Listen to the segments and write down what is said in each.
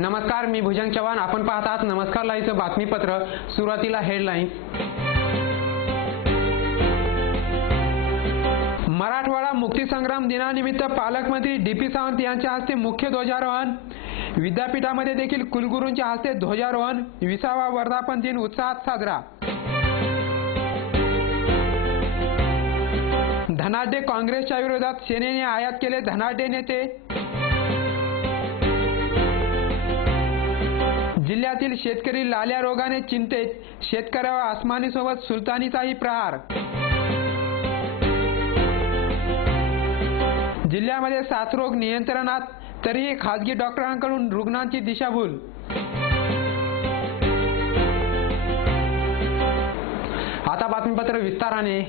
नमस्कार, मी भुजंग चव्हाण. आपण पाहत आहात नमस्कार लाईव्हचं बातमीपत्र. सुरुवातीला हेडलाईन्स. मराठवाडा मुक्तीसंग्राम दिनानिमित्त पालकमंत्री डी.पी. सावंत यांच्या हस्ते मुख्य ध्वजारोहण. विद्यापीठामध्ये देखील कुलगुरूंच्या हस्ते ध्वजारोहण. 20वा वर्धापन दिन उत्साहात साजरा. धनाढ्य काँग्रेसच्या विरोधात सेनेने आयात केले धनाढ्य नेते. जिल्ह्यातील शेतकरी लाल्या रोगाने चिंतेत. शेतकऱ्यावर अस्मानीसोबत सुलतानीचाही प्रहार. जिल्ह्यामध्ये साथरोग नियंत्रणात, तरीही खासगी डॉक्टरांकडून रुग्णांची दिशाभूल. आता बातमीपत्र विस्ताराने.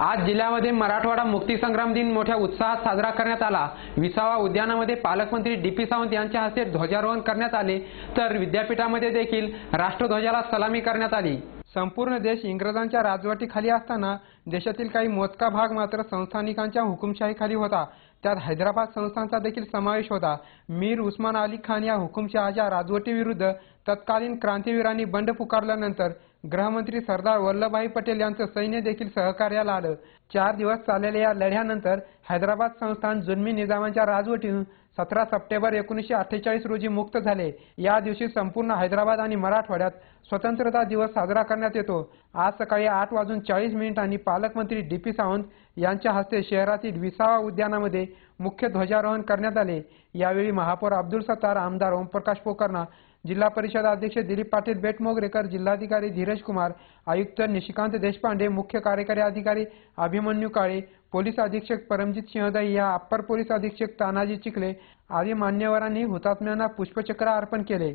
आज जिल्ह्यामध्ये मराठवाडा मुक्तीसंग्राम दिन मोठ्या उत्साहात साजरा करण्यात आला. 20वा उद्यानामध्ये पालकमंत्री डी.पी. सावंत यांच्या हस्ते ध्वजारोहण करण्यात आले, तर विद्यापीठामध्ये देखील राष्ट्रध्वजाला सलामी करण्यात आली. संपूर्ण देश इंग्रजांच्या राजवटीखाली असताना देशातील काही मोजका भाग मात्र संस्थानिकांच्या हुकुमशाहीखाली होता. त्यात हैदराबाद संस्थानाचा देखील समावेश होता. मीर उस्मान अली खान या हुकुमशहाच्या राजवटीविरुद्ध तत्कालीन क्रांतिवीरांनी बंड पुकारल्यानंतर गृहमंत्री सरदार वल्लभभाई पटेल यांचं सैन्य देखील सहकार्याला आलं. 4 दिवस चाललेल्या या लढ्यानंतर हैदराबाद संस्थान जुलमी निजामाच्या राजवटीतून 17 सप्टेंबर 1948 रोजी मुक्त झाले. या दिवशी संपूर्ण हैदराबाद आणि मराठवाड्यात स्वतंत्रता दिवस साजरा करण्यात येतो. आज सकाळी 8:40 पालकमंत्री डी.पी. सावंत यांच्या हस्ते शहरातील 20वा उद्यानामध्ये मुख्य ध्वजारोहण करण्यात आले. यावेळी महापौर अब्दुल सत्तार, आमदार ओमप्रकाश पोकर्णा, जिल्हा परिषद अध्यक्ष दिलीप पाटील बेटमोगरेकर, जिल्हाधिकारी धीरज कुमार, आयुक्त निशिकांत देशपांडे, मुख्य कार्यकारी अधिकारी अभिमन्यू काळे, पोलीस अधीक्षक परमजित सिंह दहिया, अप्पर पोलीस अधीक्षक तानाजी चिखले आदी मान्यवरांनी हुतात्म्यांना पुष्पचक्र अर्पण केले.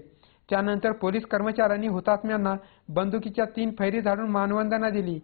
त्यानंतर पोलीस कर्मचाऱ्यांनी हुतात्म्यांना बंदुकीच्या 3 फैरी झाडून मानवंदना दिली.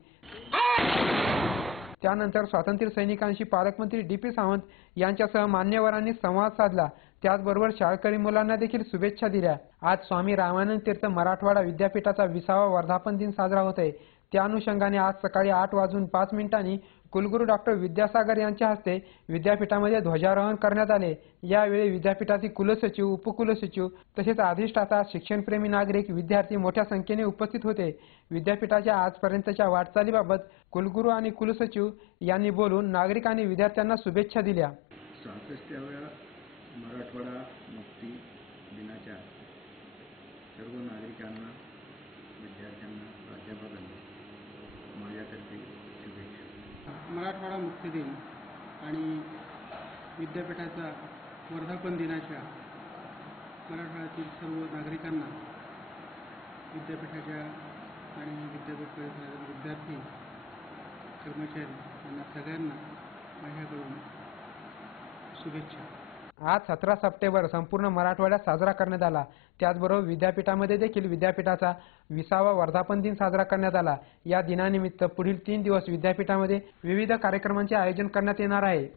त्यानंतर स्वातंत्र्य सैनिकांशी पालकमंत्री डी.पी. सावंत यांच्यासह मान्यवरांनी संवाद साधला. त्याचबरोबर शाळकरी मुलांना देखील शुभेच्छा दिल्या. आज स्वामी रामानंद तीर्थ मराठवाडा विद्यापीठाचा 20वा वर्धापन दिन साजरा होत आहे. त्या अनुषंगाने आज सकाळी 8:05 कुलगुरू डॉक्टर विद्यासागर यांच्या हस्ते विद्यापीठामध्ये ध्वजारोहण करण्यात आले. यावेळी विद्यापीठातील कुलसचिव, उपकुलसचिव तसेच अधिष्ठाता, शिक्षणप्रेमी नागरिक, विद्यार्थी मोठ्या संख्येने उपस्थित होते. विद्यापीठाच्या आजपर्यंतच्या वाटचालीबाबत कुलगुरू आणि कुलसचिव यांनी बोलून नागरिक आणि विद्यार्थ्यांना शुभेच्छा दिल्या. 67व्या मराठवाडा मुक्ती दिनाच्या सर्व नागरिकांना, विद्यार्थ्यांना, प्राध्यापकांना माझ्यातर्फे शुभेच्छा. मराठवाडा मुक्ती दिन आणि विद्यापीठाचा वर्धापन दिनाच्या मराठवाड्यातील सर्व नागरिकांना, विद्यापीठाच्या आणि विद्यापीठ परिसरातील विद्यार्थी, कर्मचारी यांना सगळ्यांना माझ्याकडून शुभेच्छा. आज 17 सप्टेंबर संपूर्ण मराठवाड्यात साजरा करण्यात आला. त्याचबरोबर विद्यापीठामध्ये देखील विद्यापीठाचा 20वा वर्धापन दिन साजरा करण्यात आला. या दिनानिमित्त पुढील 3 दिवस विद्यापीठामध्ये विविध कार्यक्रमांचे आयोजन करण्यात येणार आहे.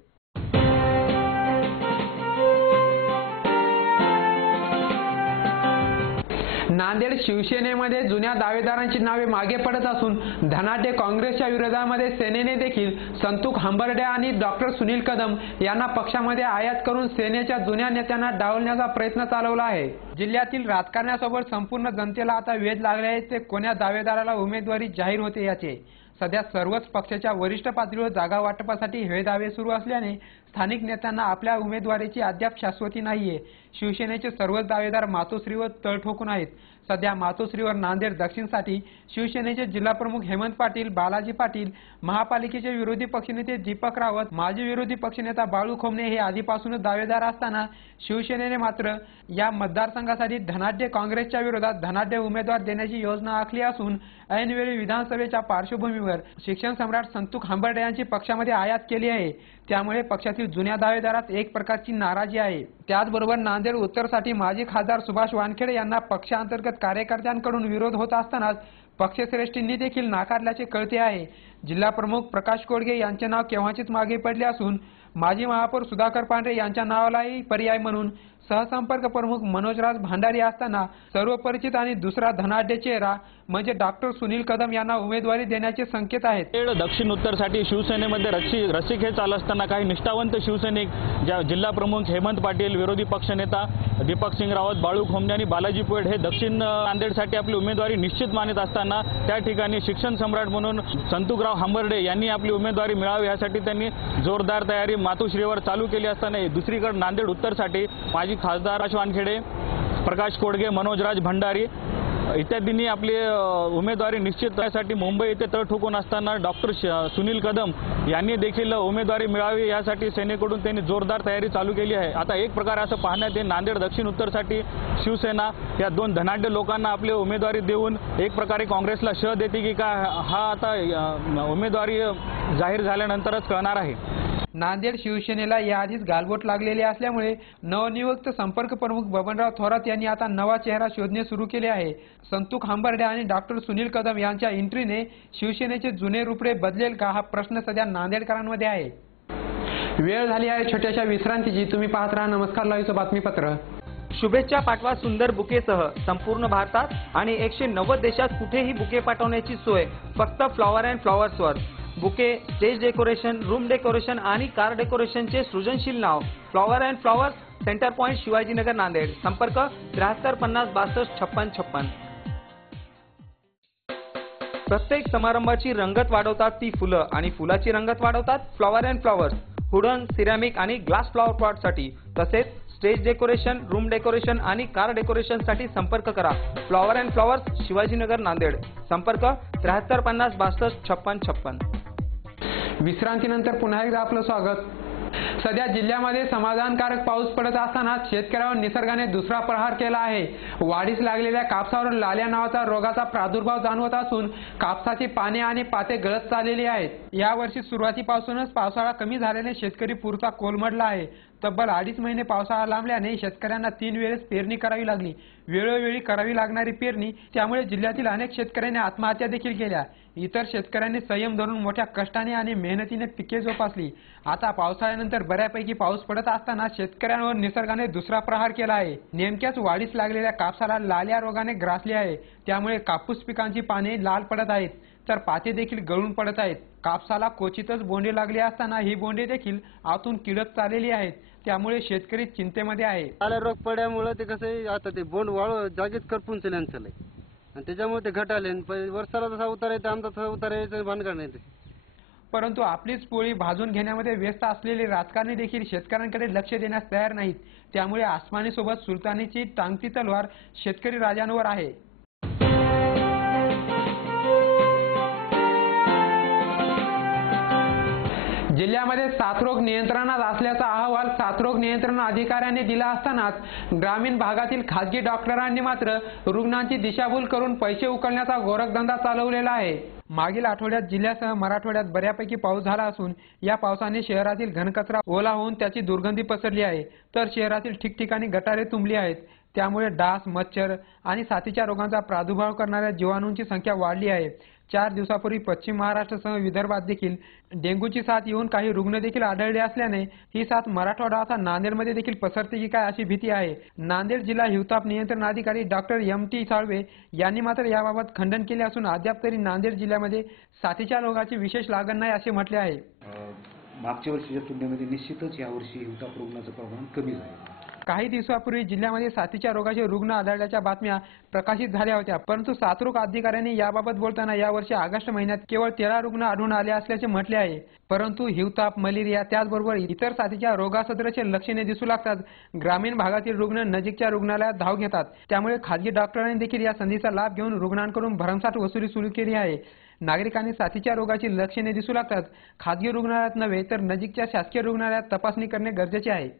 नांदेड शिवसेनेमध्ये जुन्या दावेदारांची नावे मागे पडत असून धनाढ्य काँग्रेसच्या विरोधामध्ये सेनेने देखील संतुक हंबर्डे आणि डॉक्टर सुनील कदम यांना पक्षामध्ये आयात करून सेनेच्या जुन्या नेत्यांना डावलण्याचा प्रयत्न चालवला आहे. जिल्ह्यातील राजकारणासोबत संपूर्ण जनतेला आता वेध लागले आहे ते कोण्या दावेदाराला उमेदवारी जाहीर होते याचे. सध्या सर्वच पक्षाच्या वरिष्ठ पातळीवर जागा वाटपासाठी हे दावे सुरू असल्याने स्थानिक नेत्यांना आपल्या उमेदवारीची अद्याप शाश्वती नाहीये. शिवसेनेचे सर्वच दावेदार मातोश्रीवर तळ ठोकून आहेत. सध्या मातोश्रीवर नांदेड दक्षिणसाठी शिवसेनेचे जिल्हाप्रमुख हेमंत पाटील, बालाजी पाटील, महापालिकेचे विरोधी पक्षनेते दीपक रावत, माजी विरोधी पक्षनेता बाळू खोमणे हे आधीपासूनच दावेदार असताना शिवसेनेने मात्र या मतदारसंघासाठी धनाढ्य काँग्रेसच्या विरोधात धनाढ्य उमेदवार देण्याची योजना आखली असून ऐनवेळी विधानसभेच्या पार्श्वभूमीवर शिक्षण सम्राट संतुक हंबर्डे यांची पक्षामध्ये आयात केली आहे. त्यामुळे पक्षातील जुन्या दावेदारात एक प्रकारची नाराजी आहे. त्याचबरोबर नांदेड उत्तरसाठी माजी खासदार सुभाष वानखेडे यांना पक्षांतर्गत कार्यकर्त्यांकडून विरोध होत असतानाच पक्षश्रेष्ठींनी देखील नाकारल्याचे कळते आहे. जिल्हाप्रमुख प्रकाश कोडगे यांचे नाव केव्हाचेच मागे पडले असून माजी महापौर सुधाकर पांढरे यांच्या नावालाही पर्याय म्हणून सहसंपर्क प्रमुख मनोजराज भांडारी असताना सर्वपरिचित आणि दुसरा धनाढ्य चेहरा म्हणजे डॉक्टर सुनील कदम यांना उमेदवारी देण्याचे संकेत आहेत. दक्षिण उत्तरसाठी शिवसेनेमध्ये रस्सीखेच चालू असताना काही निष्ठावंत शिवसैनिक जिल्हा प्रमुख हेमंत पाटील, विरोधी पक्षनेता दीपक सिंग रावत, बाळू खोमणे आणि बालाजी पेठ हे दक्षिण नांदेडसाठी आपली उमेदवारी निश्चित मानत असताना त्या ठिकाणी शिक्षण सम्राट म्हणून संतुकराव हंबर्डे यांनी आपली उमेदवारी मिळावी यासाठी त्यांनी जोरदार तयारी मातोश्रीवर चालू केली असताना दुसरीकडे नांदेड उत्तरसाठी माजी खासदार प्रकाश वानखेडे, प्रकाश कोडगे, मनोजराज भंडारी इत्यादींनी आपली उमेदवारी निश्चित करण्यासाठी मुंबई येथे तळ ठोकून असताना डॉक्टर सुनील कदम यांनी देखील उमेदवारी मिळावी यासाठी सेनेकडून त्यांनी जोरदार तयारी चालू केली आहे। आता एक प्रकार असं पाहण्यात येईल नांदेड दक्षिण उत्तरसाठी शिवसेना या दोन धनाढ्य लोकांना आपली उमेदवारी देऊन एक प्रकारे काँग्रेसला शह देते की का हा आता उमेदवारी जाहीर झाल्यानंतरच कळणार आहे। नांदेड शिवसेनेला याआधीच गालबोट लागलेले असल्यामुळे नवनियुक्त संपर्क प्रमुख बबनराव थोरात यांनी आता नवा चेहरा शोधणे सुरू केले आहे। संतुक हंबर्डे आणि डॉक्टर सुनील कदम यांच्या एंट्रीने शिवसेनेचे जुने रूपरे बदलेल का हा प्रश्न सध्या नांदेडकरांमध्ये आहे। वेळ झाली आहे छोट्याशा विश्रांतीची। तुम्ही पाहत राहा नमस्कार लाईव्हचं बातमीपत्र। शुभेच्छा पाठवा सुंदर बुकेसह संपूर्ण भारतात आणि 190 देशात कुठेही बुके पाठवण्याची सोय फक्त फ्लॉवर अँड फ्लॉवर्सवर। Bouquet, stage decoration, room decoration आणि कार डेकोरेशनचे सृजनशील नाव flower and flowers, centre point, Shivajinagar, Nanded. संपर्क 73 50 62 56 56। प्रत्येक समारंभाची रंगत वाढवतात ती फुलं आणि फुलाची रंगत वाढवतात flower and flowers. Wooden, ceramic आणि ग्लास फ्लॉवर पॉटसाठी तसेच स्टेज डेकोरेशन, रूम डेकोरेशन आणि कार डेकोरेशनसाठी संपर्क करा flower and flowers, Shivajinagar, Nanded. संपर्क 73 50 62 56 56। विश्रांतीनंतर पुन्हा एकदा आपलं स्वागत। सध्या जिल्ह्यामध्ये समाधानकारक पाऊस पडत असताना शेतकऱ्यावर निसर्गाने दुसरा प्रहार केला आहे। वाढीस लागलेल्या कापसावर लाल्या नावाचा रोगाचा प्रादुर्भाव जाणवत असून कापसाची पाने आणि पाते गळत चाललेली आहेत। यावर्षी सुरुवातीपासूनच पावसाळा कमी झाल्याने शेतकरी पुरता कोलमडला आहे। तब्बल 2.5 महिने पावसाळा लांबल्याने शेतकऱ्यांना 3 वेळेस पेरणी करावी लागली। वेळोवेळी करावी लागणारी पेरणी त्यामुळे जिल्ह्यातील अनेक शेतकऱ्यांनी आत्महत्या देखील केल्या। इतर शेतकऱ्यांनी संयम धरून मोठ्या कष्टाने आणि मेहनतीने पिके जोपासली। आता पावसाळ्यानंतर बऱ्यापैकी पाऊस पडत असताना शेतकऱ्यांवर निसर्गाने दुसरा प्रहार केला आहे। नेमक्याच वाढीस लागलेल्या कापसाला लाल्या रोगाने ग्रासले आहे। त्यामुळे कापूस पिकांची पाने लाल पडत आहेत तर पाते देखील गळून पडत आहेत। कापसाला क्वचितच बोंडे लागले असताना ही बोंडे देखील आतून किडत चाललेली आहेत। त्यामुळे शेतकरी चिंतेमध्ये आहे। लाल्या रोग पडल्यामुळे ते कसं आहे, आता ते बोंड वाळू जागेच करपून चाललंय आणि त्याच्यामुळे ते घटाले वर्षाला जसा उतार येते आमचा तसा उतार यायचं भानगड नाही ते। परंतु आपलीच पोळी भाजून घेण्यामध्ये व्यस्त असलेले राजकारणी देखील शेतकऱ्यांकडे लक्ष देण्यास तयार नाहीत। त्यामुळे आसमानीसोबत सुलतानीची टांगती तलवार शेतकरी राजांवर आहे। जिल्ह्यामध्ये साथरोग नियंत्रणात असल्याचा अहवाल साथरोग नियंत्रण अधिकाऱ्यांनी दिला असतानाच ग्रामीण भागातील खासगी डॉक्टरांनी मात्र रुग्णांची दिशाभूल करून पैसे उकळण्याचा गोरखधंदा चालवलेला आहे। मागील आठवड्यात जिल्ह्यासह मराठवाड्यात बऱ्यापैकी पाऊस झाला असून या पावसाने शहरातील घनकचरा ओला होऊन त्याची दुर्गंधी पसरली आहे तर शहरातील ठिकठिकाणी गटारे तुंबली आहेत। त्यामुळे डास, मच्छर आणि साथीच्या रोगांचा प्रादुर्भाव करणाऱ्या जीवाणूंची संख्या वाढली आहे। 4 दिवसापूर्वी पश्चिम महाराष्ट्रासह विदर्भात देखील डेंग्यूची साथ येऊन काही रुग्ण देखील आढळले असल्याने ही साथ मराठवाडा असा नांदेडमध्ये देखील पसरते की काय अशी भीती आहे। नांदेड जिल्हा हिवताप नियंत्रण अधिकारी डॉक्टर MT साळवे यांनी मात्र याबाबत खंडन केले असून अद्याप तरी नांदेड जिल्ह्यामध्ये साथीच्या रोगाची विशेष लागण नाही असे म्हटले आहे। मागच्या वर्षीच्या तुलनेमध्ये निश्चितच यावर्षी हिवताप रुग्णाचं प्रमाण कमी झाले। काही दिवसापूर्वी जिल्ह्यामध्ये साथीच्या रोगाचे रुग्ण आढळल्याच्या बातम्या प्रकाशित झाल्या होत्या। परंतु साथरोग अधिकाऱ्यांनी याबाबत बोलताना यावर्षी ऑगस्ट महिन्यात केवळ 13 रुग्ण आढळून आले असल्याचे म्हटले आहे। परंतु हिवताप, मलेरिया त्याचबरोबर इतर साथीच्या रोगासदृश लक्षणे दिसू लागतात ग्रामीण भागातील रुग्ण नजीकच्या रुग्णालयात धाव घेतात। त्यामुळे खासगी डॉक्टरांनी देखील या संधीचा लाभ घेऊन रुग्णांकडून भरमसाठ वसुली सुरू केली आहे। नागरिकांनी साथीच्या रोगाची लक्षणे दिसू लागतात खासगी रुग्णालयात नव्हे तर नजीकच्या शासकीय रुग्णालयात तपासणी करणे गरजेचे आहे।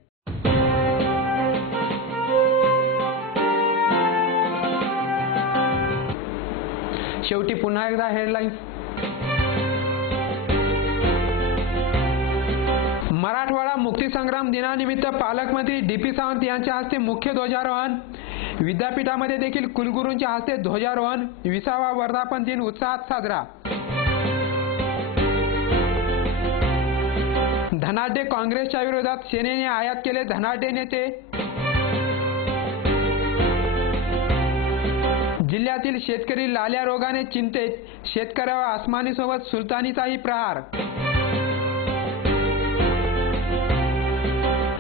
शेवटी पुन्हा एकदा हेडलाईन्स। मराठवाडा मुक्तीसंग्राम दिनानिमित्त पालकमंत्री DP सावंत यांच्या हस्ते मुख्य ध्वजारोहण। विद्यापीठामध्ये देखील कुलगुरूंच्या हस्ते ध्वजारोहण। 20वा वर्धापन दिन उत्साहात साजरा। धनाढ्य काँग्रेसच्या विरोधात सेनेने आयात केले धनाढ्य नेते। जिल्ह्यातील शेतकरी लाल्या रोगाने चिंतेत, शेतकऱ्यावर आसमानीसोबत सुलतानीचाही प्रहार।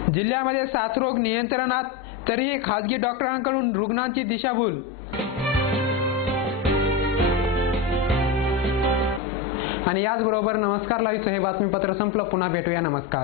जिल्ह्यामध्ये साथरोग नियंत्रणात, तरीही खासगी डॉक्टरांकडून रुग्णांची दिशाभूल. आणि याचबरोबर नमस्कार लाईव्हचं हे बातमीपत्र संपलं. पुन्हा भेटूया. नमस्कार.